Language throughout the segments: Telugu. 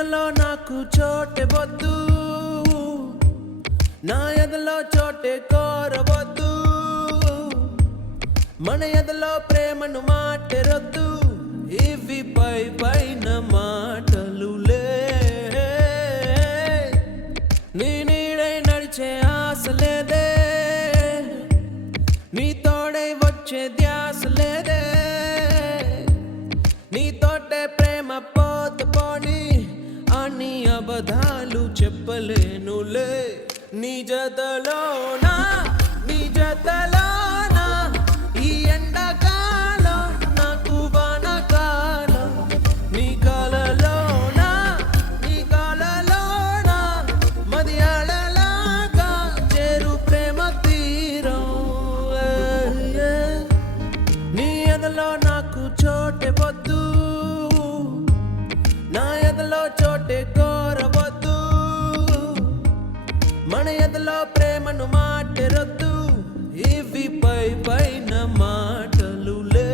ఎదలో నాకు చోటే వద్దు, నా ఎదలో చోటే కోరవద్దు. మన ఎదలో ప్రేమను మాటెరొద్దు, ఇవి పై పైన మాటలులే. నీ నీడై నడిచే ఆశ లేదే, నీ తోడై వచ్చే ధ్యాస లేదే. నీ తోటే ప్రేమ పోత పోని అని అబద్ధాలు చెప్పలేనులే. నీ జతలోనా, నీ జతలోనా, ఈ ఎండాకాలం నాకు వానకాలం. నీ కలలోనా, నీ కలలోనా, మది అలలాగా చేరు ప్రేమ తీరం. నీ ఎదలో నాకు చోటే వద్దు, నా ఎదలో చోటే కోరవద్దు. మన ఎదలో ప్రేమను మాటెరొద్దు, ఇవి పై పైన మాటలులే.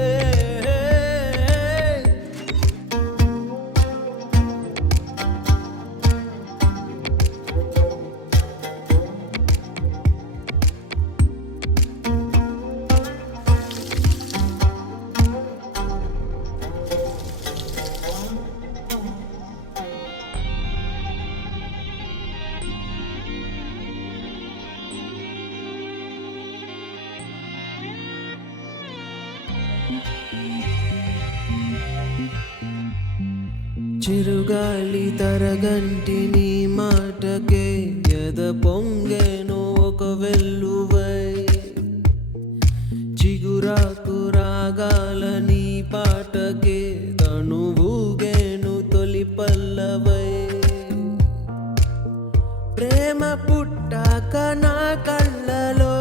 చిరుగాలి తరగంటి నీ మాటకే ఎద పొంగెను ఒక వెల్లువై. చిగురాకు రాగాల నీ పాటకే తనువుగేను తొలి పల్లవై. ప్రేమ పుట్టాక నా కళ్ళలో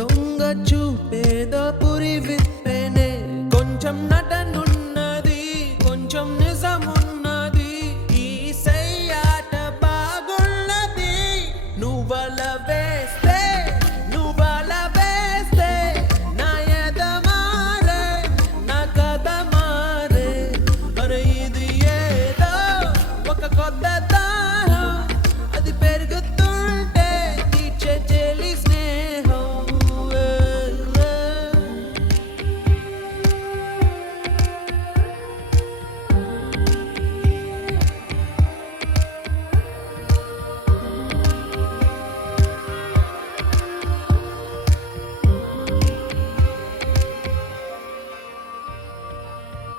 దొంగ చూపేదో పురి విప్పెనే. కొంచెం నటనున్నది, కొంచెం నిజమున్నది, ఈ సయ్యాట బాగున్నది. నువ్వల వేస్తే, నువ్వల వేస్తే నా ఎద మారే, నా కథ మారే. మరి ఇది ఏదో ఒక కొత్త దాహం, అది పెరుగుతుంటే తీర్చే చెలి స్నేహం.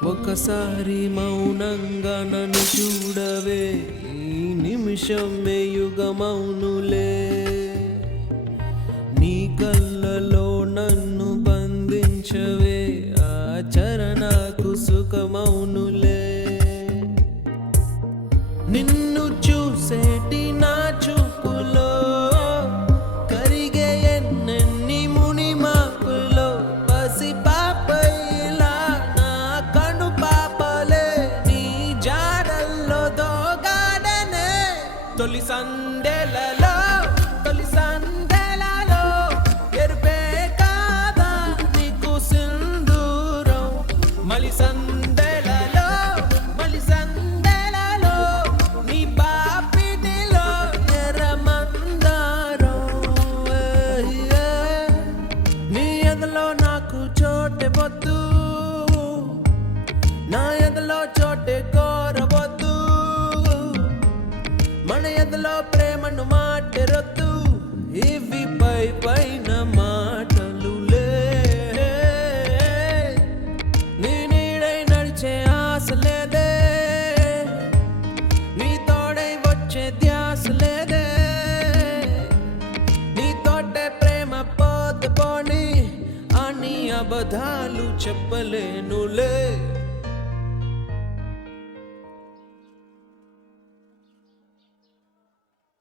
ఒకసారి మౌనంగా నన్ను చూడవే, ఈ నిమిషమే యుగమౌనులే. నీ కళ్ళలో నన్ను బంధించవే, ఆ చరణకు సుఖమౌనులే. నిన్ను చూసేటి నా చూపులో కరిగే ఎన్నెన్ని ముని మాపులో. పసి పాపైలా నా కను పాపలే నీ జాడల్లో దోగాడనే. తొలి సందెలలో, తొలి సందెలలో ఎరుపే కాదా నీకు సింధూరం. మలి సందెలలో, మలి సందెలలో నీ పాపిటిలో ఎర్రమందారం. నీ ఎదలో నాకు చోటే వద్దు, నా ఎదలో చోటే కోరవద్దు. మన ఎదలో ప్రేమను మాటెరొద్దు, ఇవి పై పైన మాటలులే. నీ నీడై నడిచే ఆశ లేదే, నీ తోడై వచ్చే ధ్యాస లేదే. నీ తోటే ప్రేమ పోత పోని అని అబద్ధాలు చెప్పలేనులే.